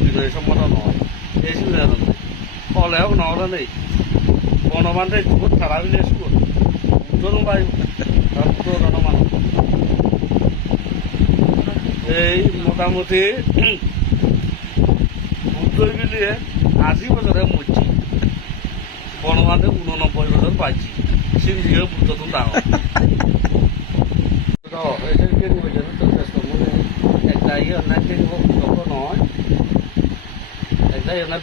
বিনয় সম্মত নহয় এই সুবিধাটো হলেও নহলে নেই বনবান্ধে বহুত খারাপ হলে স্কুল বুধন পাই বুধন মানুষ এই মোটামুটি বুধই মিলিয়ে আজি বছরে মরছি বনবান্ধে 89 বছর পাইছি সিন্ধিও বুদ্ধটো ডাঙর একটা ইয়ে অন্যায় নয় একটা অন্যায়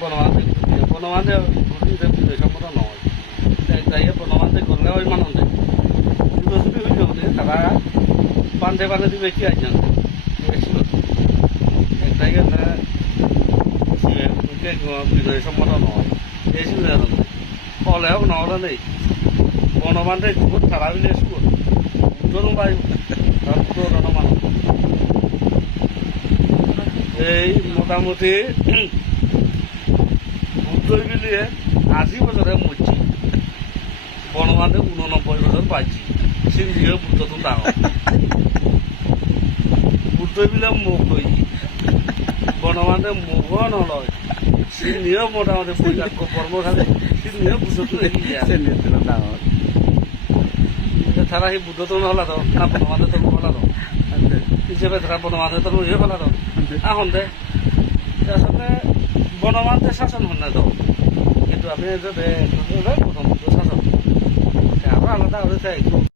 বনবান্ধে সম্মত নয় একটা ইয়ে বনবান্ধে করলে ওই মানন্দে যদি হইতে হতে তারা বান্ধে বান্ধে দিবে কি আইন একটা ইয়ে বিনয় সম্মত নয় এই সুবিধাটো হলেও নহলে নেই বনবান্ধে বহুত খারাপ হলে স্কুল বুধন পাই বুধন মানুষ এই মোটামুটি বুধই মিলিয়ে আজি বছরে মরছি বনবান্ধে 89 বছর পাইছি সিন্ধিও বুদ্ধটো ডাঙর বুধই মিলে মুখ লই বনবান্ধে মুখও নলয় সিন্ধিও মোটামুটি পরিকার কর্মখালী সিন্ধিও বুদ্ধটো ডাঙর তারা সেই বুদ্ধটো নহলা তো না বনবান্ধে তোর হলা তো হিসেবে তারা বনবান্ধে তোর ইয়ে হলা তো এখন দে আসলে বনবান্ধে শাসন হন না তো কিন্তু আপনি প্রথম শাসন আরো আলাদা হয়েছে